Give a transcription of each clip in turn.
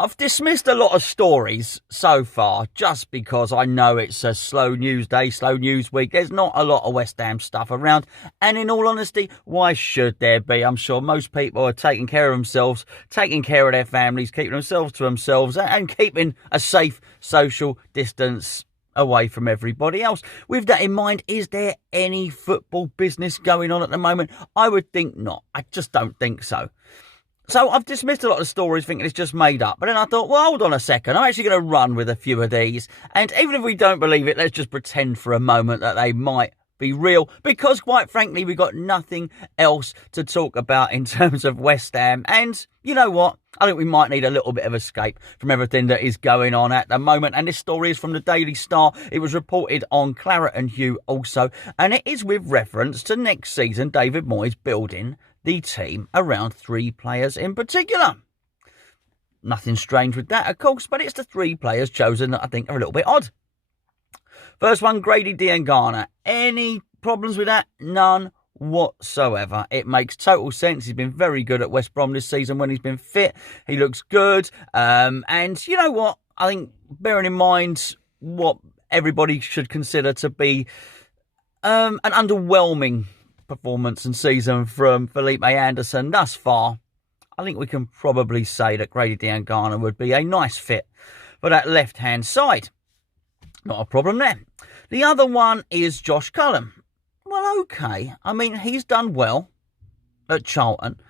I've dismissed a lot of stories so far just because I know it's a slow news day, slow news week. There's not a lot of West Ham stuff around. And in all honesty, why should there be? I'm sure most people are taking care of themselves, taking care of their families, keeping themselves to themselves and keeping a safe social distance away from everybody else. With that in mind, is there any football business going on at the moment? I would think not. I just don't think so. So I've dismissed a lot of stories thinking it's just made up. But then I thought, well, hold on a second. I'm actually going to run with a few of these. And even if we don't believe it, let's just pretend for a moment that they might be real. Because quite frankly, we've got nothing else to talk about in terms of West Ham. And you know what? I think we might need a little bit of escape from everything that is going on at the moment. And this story is from the Daily Star. It was reported on Claret and Hugh also. And it is with reference to next season, David Moyes building the team around 3 players in particular. Nothing strange with that, of course, but it's the 3 players chosen that I think are a little bit odd. First one, Grady Diangana. Any problems with that? None whatsoever. It makes total sense. He's been very good at West Brom this season when he's been fit. He looks good. And you know what? I think bearing in mind what everybody should consider to be an underwhelming performance and season from Felipe Anderson thus far, I think we can probably say that Grady Diangana would be a nice fit for that left-hand side. Not a problem there. The other one is Josh Cullen. Well, okay. I mean, he's done well at Charlton.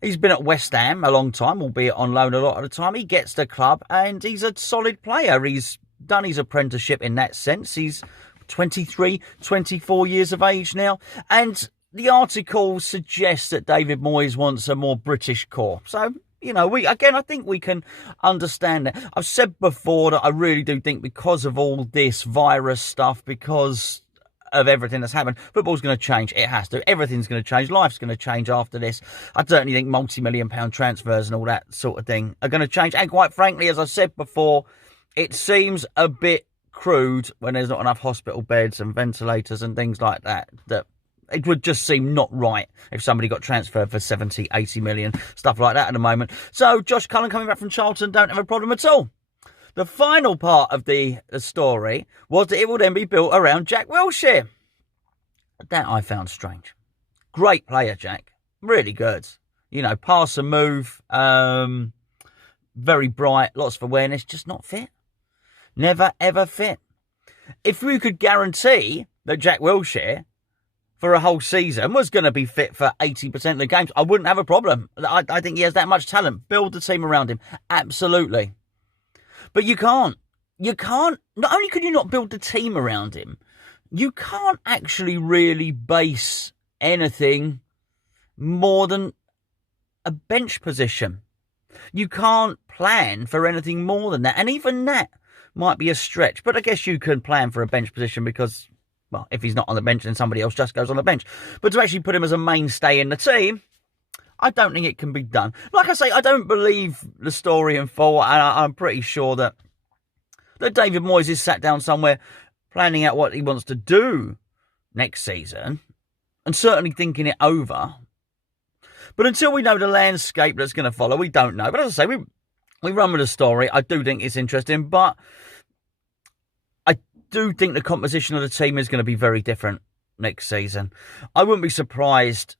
He's been at West Ham a long time, albeit on loan a lot of the time. He gets the club and he's a solid player. He's done his apprenticeship in that sense. He's 23, 24 years of age now. And the article suggests that David Moyes wants a more British core. So, you know, I think we can understand that. I've said before that I really do think because of all this virus stuff, because of everything that's happened, football's going to change. It has to. Everything's going to change. Life's going to change after this. I certainly think multi-million-pound transfers and all that sort of thing are going to change. And quite frankly, as I said before, it seems a bit crude when there's not enough hospital beds and ventilators and things like that, that it would just seem not right if somebody got transferred for 70, 80 million, stuff like that at the moment. So Josh Cullen coming back from Charlton, don't have a problem at all. The final part of the story was that it will then be built around Jack Wilshere. That I found strange. Great player, Jack. Really good. You know, pass and move. Very bright, lots of awareness, just not fit. Never, ever fit. If we could guarantee that Jack Wilshere for a whole season was going to be fit for 80% of the games, I wouldn't have a problem. I think he has that much talent. Build the team around him. Absolutely. But you can't. You can't. Not only can you not build the team around him, you can't actually really base anything more than a bench position. You can't plan for anything more than that. And even that might be a stretch. But I guess you can plan for a bench position because, well, if he's not on the bench, then somebody else just goes on the bench. But to actually put him as a mainstay in the team, I don't think it can be done. Like I say, I don't believe the story in full, and I'm pretty sure that David Moyes is sat down somewhere planning out what he wants to do next season, and certainly thinking it over. But until we know the landscape that's going to follow, we don't know. But as I say, we run with the story. I do think it's interesting, but I do think the composition of the team is going to be very different next season. I wouldn't be surprised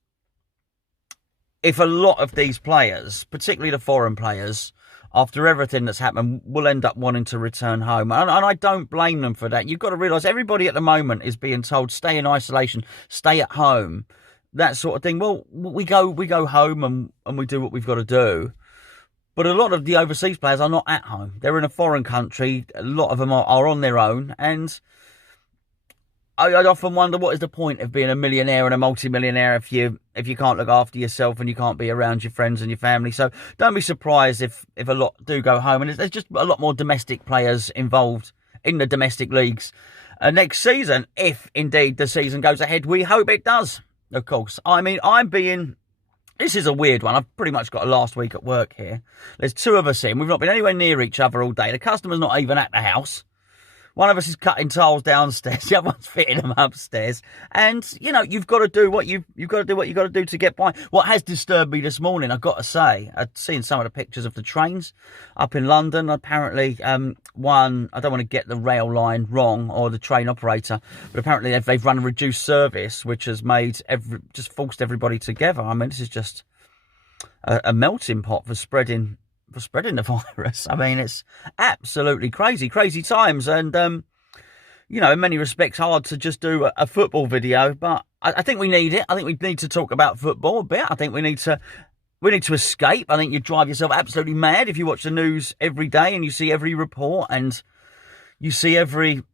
if a lot of these players, particularly the foreign players, after everything that's happened, will end up wanting to return home. And I don't blame them for that. You've got to realise everybody at the moment is being told, stay in isolation, stay at home, that sort of thing. Well, we go home and we do what we've got to do. But a lot of the overseas players are not at home. They're in a foreign country. A lot of them are on their own. And I often wonder, what is the point of being a millionaire and a multi-millionaire if you can't look after yourself and you can't be around your friends and your family? So don't be surprised if a lot do go home. And there's just a lot more domestic players involved in the domestic leagues next season, if indeed the season goes ahead. We hope it does, of course. I mean, this is a weird one. I've pretty much got a last week at work here. There's 2 of us in. We've not been anywhere near each other all day. The customer's not even at the house. One of us is cutting tiles downstairs, the other one's fitting them upstairs. And, you know, you've got to do what you've got to do what you've got to do to get by. What has disturbed me this morning, I've got to say, I've seen some of the pictures of the trains up in London. Apparently, one, I don't want to get the rail line wrong or the train operator, but apparently they've run a reduced service, which has made just forced everybody together. I mean, this is just a melting pot for spreading the virus. I mean, it's absolutely crazy times. And, you know, in many respects, hard to just do a football video. But I think we need it. I think we need to talk about football a bit. I think we need to escape. I think you drive yourself absolutely mad if you watch the news every day and you see every report and you see every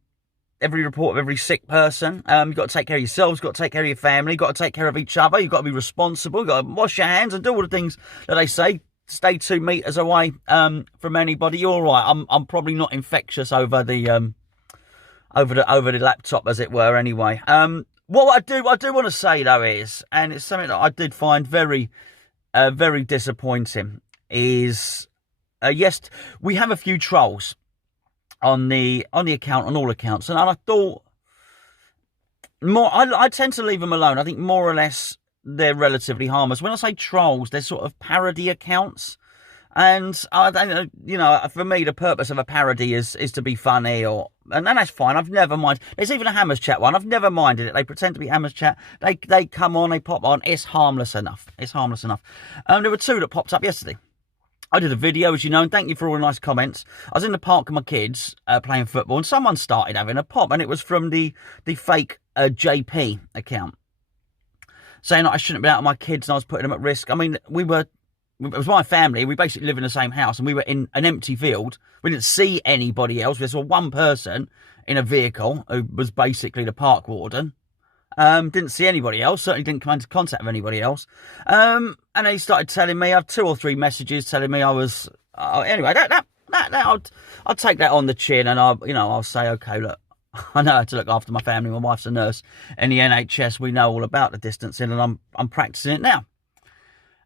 report of every sick person. You've got to take care of yourselves, you've got to take care of your family, you've got to take care of each other, you've got to be responsible, you've got to wash your hands and do all the things that they say. Stay 2 meters away from anybody. You're all right. I'm probably not infectious over the laptop, as it were. Anyway, what I do want to say though is, and it's something that I did find very disappointing, is yes, we have a few trolls on the account, on all accounts, and I thought I tend to leave them alone. I think more or less they're relatively harmless. When I say trolls, they're sort of parody accounts. And I don't know, you know, for me, the purpose of a parody is to be funny, and that's fine. I've never minded. There's even a Hammers Chat one. I've never minded it. They pretend to be Hammers Chat. They come on, they pop on. It's harmless enough. It's harmless enough. There were 2 that popped up yesterday. I did a video, as you know, and thank you for all the nice comments. I was in the park with my kids playing football, and someone started having a pop, and it was from the fake JP account, saying that I shouldn't be out with my kids and I was putting them at risk. I mean, it was my family. We basically live in the same house and we were in an empty field. We didn't see anybody else. We saw one person in a vehicle who was basically the park warden. Didn't see anybody else. Certainly didn't come into contact with anybody else. And he started telling me, I have 2 or 3 messages telling me I was... anyway, I'll take that on the chin and I'll say, okay, look, I know how to look after my family. My wife's a nurse in the NHS. We know all about the distancing, and I'm practicing it now.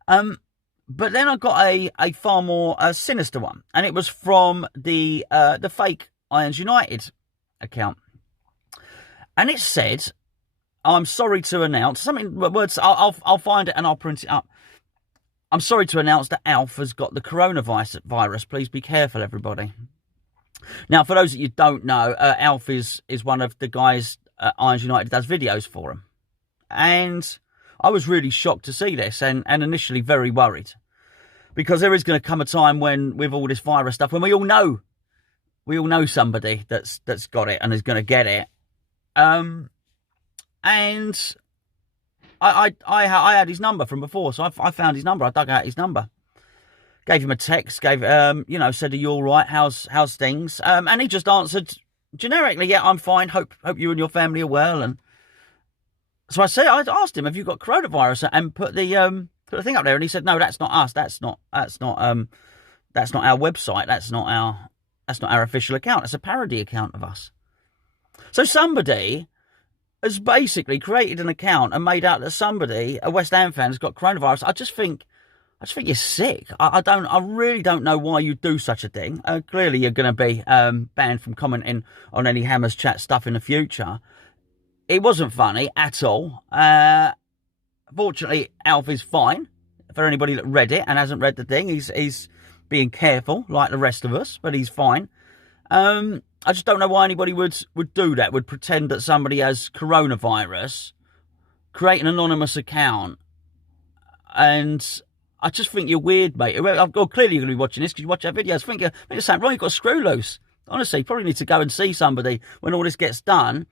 But then I got a far more sinister one, and it was from the fake Irons United account, and it said, "I'm sorry to announce something." Words. I'll find it and I'll print it up. I'm sorry to announce that Alf has got the coronavirus. Please be careful, everybody. Now, for those that you don't know, Alf is one of the guys Irons United does videos for him. And I was really shocked to see this and initially very worried. Because there is going to come a time when, with all this virus stuff, when we all know somebody that's got it and is going to get it. And I had his number from before, so I found his number. I dug out his number. Gave him a text, said, are you all right? How's things? And he just answered generically, yeah, I'm fine. Hope you and your family are well. And so I asked him, have you got coronavirus? And put the thing up there. And he said, no, that's not us. That's not our website. That's not our official account. It's a parody account of us. So somebody has basically created an account and made out that somebody, a West Ham fan, has got coronavirus. I just think you're sick. I really don't know why you do such a thing. Clearly, you're going to be banned from commenting on any Hammers Chat stuff in the future. It wasn't funny at all. Fortunately, Alf is fine. For anybody that read it and hasn't read the thing, he's being careful like the rest of us, but he's fine. I just don't know why anybody would do that. Would pretend that somebody has coronavirus, create an anonymous account, and I just think you're weird, mate. Well, clearly you're going to be watching this because you watch our videos. I think you're saying, right, you've got a screw loose. Honestly, you probably need to go and see somebody when all this gets done.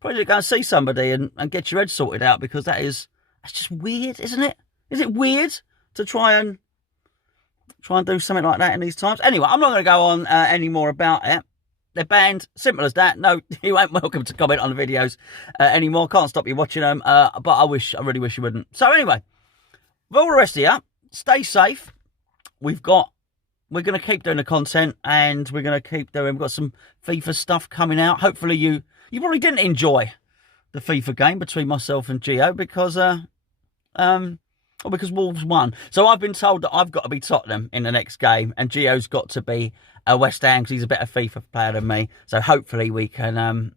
Probably need to go and see somebody and get your head sorted out, because that's just weird, isn't it? Is it weird to try and do something like that in these times? Anyway, I'm not going to go on any more about it. They're banned. Simple as that. No, you ain't welcome to comment on the videos anymore. Can't stop you watching them. But I really wish you wouldn't. So anyway, with all the rest of you, stay safe. We're going to keep doing the content, and we're going to keep doing. We've got some FIFA stuff coming out. Hopefully you probably didn't enjoy the FIFA game between myself and Gio, because Well, because Wolves won. So I've been told that I've got to be Tottenham in the next game, and Gio's got to be West Ham because he's a better FIFA player than me. So hopefully we can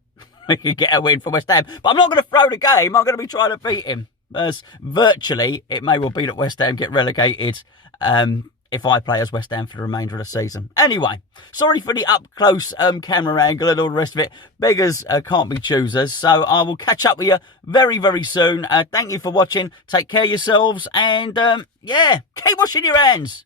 we can get a win for West Ham. But I'm not going to throw the game. I'm going to be trying to beat him. As virtually, it may well be that West Ham get relegated if I play as West Ham for the remainder of the season. Anyway, sorry for the up-close camera angle and all the rest of it. Beggars can't be choosers. So I will catch up with you very, very soon. Thank you for watching. Take care of yourselves. And, yeah, keep washing your hands.